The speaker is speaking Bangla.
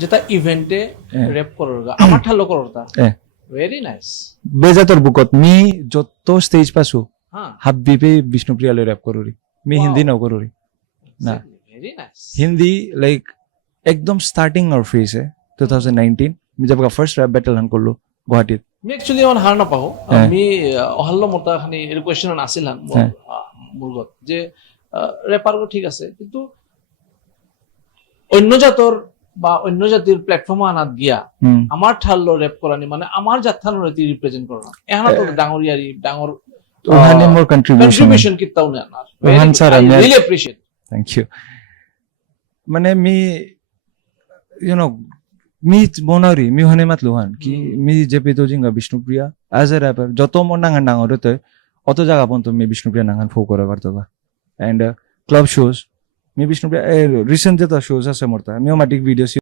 যেটা ইভেন্টে রেপ করর আমার ঠালো করর তা ভেরি নাইস বেজাতর বুকত মি যত স্টেজ পাসু হ্যাঁ হাবিবে বিষ্ণুপ্রিয়া লে র্যাপ করুরি মি হিন্দি নাও করুরি না ভেরি নাইস हिंदी लाइक एकदम स्टार्टिंग और फेज है 2019 मी जब का फर्स्ट रैप बैटल हन करलो गुवाहाटी मी একচুয়ালি অন হার নাপাও হ্যাঁ। আমি অহল্ল মতা খানি এর কোয়েশ্চন আছিল হান হ্যাঁ। মুরগত যে রেপার গো ঠিক আছে কিন্তু অন্য জাতর বা অন্য জাতির প্ল্যাটফর্ম আনাত গিয়া আমার ঠাল্লো রেপ করানি মানে আমার জাতখান রতি রিপ্রেজেন্ট করা এহানা তো ডাঙরিয়ারি ডাঙর ওখানে মোর কন্ট্রিবিউশন কন্ট্রিবিউশন কিতাও না ওহান স্যার আই আমি রিয়েলি অ্যাপ্রিশিয়েট थैंक यू মানে মি यू नो मी बोनारी मी हने मात लोहान कि मी जेपे तो जिंगा विष्णुप्रिया एज अ रैपर যত মন নাঙ্গান ডাঙর হতে অত জায়গা পর্যন্ত মি বিষ্ণুপ্রিয়া নাঙ্গান ফো করে পারতো বা and club shows me Bishnupriya recent যেটা শোজ আছে মোরতা মিওমাটিক ভিডিওস